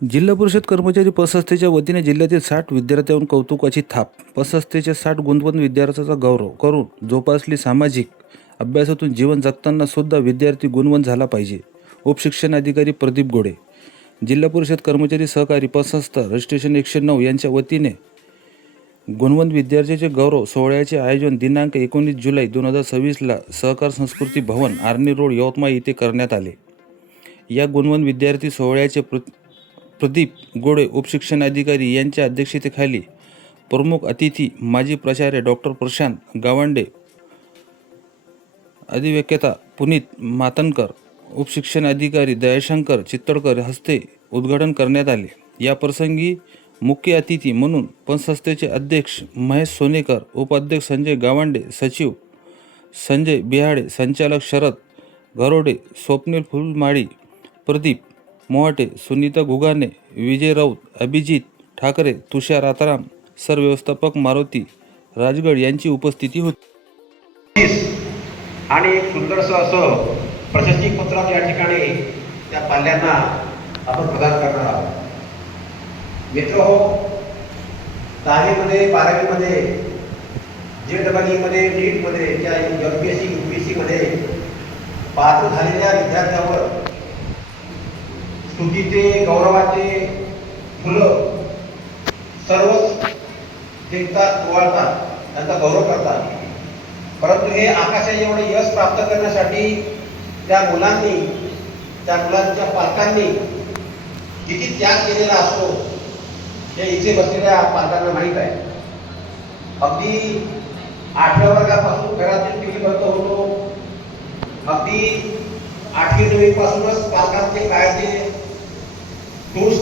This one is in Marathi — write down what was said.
जिल्हा परिषद कर्मचारी पतसंस्थेच्या वतीने जिल्ह्यातील 60 विद्यार्थ्यांवर कौतुकाची थाप. पतसंस्थेच्या 60 गुणवंत विद्यार्थ्यांचा गौरव करून जोपासली सामाजिक अभ्यासातून जीवन जगताना सुद्धा विद्यार्थी गुणवंत झाला पाहिजे. उपशिक्षणाधिकारी प्रदीप गोडे. जिल्हा परिषद कर्मचारी सहकारी पतसंस्था रजिस्ट्रेशन 109 यांच्या वतीने गुणवंत विद्यार्थ्यांचे गौरव सोहळ्याचे आयोजन दिनांक 19 जुलै 2026 ला सहकार संस्कृती भवन, आर्णी रोड, यवतमाळ येथे करण्यात आले. या गुणवंत विद्यार्थी सोहळ्याचे प्रदीप गोडे उपशिक्षणाधिकारी यांच्या अध्यक्षतेखाली प्रमुख अतिथी माजी प्राचार्य डॉक्टर प्रशांत गावंडे, अधिव्यक्ता पुनीत मातनकर, उपशिक्षणाधिकारी दयाशंकर चित्तळकर हस्ते उद्घाटन करण्यात आले. या प्रसंगी मुख्य अतिथी म्हणून पतसंस्थेचे अध्यक्ष महेश सोनेकर, उपाध्यक्ष संजय गावंडे, सचिव संजय बिहाडे, संचालक शरद घरोडे, स्वप्नील फुलमाळी, प्रदीप मोहाटे, सुनीता घुगाने, विजय राऊत, अभिजित ठाकरे, तुषार आताराम, सर व्यवस्थापक मारुती राजगड यांची उपस्थिती होती. आणि एक सुंदरसं असं प्रशस्ती पत्रक या ठिकाणी त्या पाल्यांना आपण प्रदान करणार आहोत. मित्रहो, 10वीमध्ये 12वीमध्ये JEE नीटमध्ये त्या MPSC UPSC मध्ये पात्र झालेल्या विद्यार्थ्यांवर स्तुतीचे गौरवाचे फुलं सर्वच देखतात, ओवाळतात, त्यांचा गौरव करतात. परंतु हे आकाशाचे एवढे यश प्राप्त करण्यासाठी त्या मुलांनी, त्या मुलांच्या पालकांनी किती त्याग केलेला असतो हे इथे बसलेल्या पालकांना माहीत आहे. अगदी 8व्या वर्गापासून घरातील टीव्ही बंद होतो. अगदी 8वी 9वी पासूनच पालकांचे काय ते टूर्स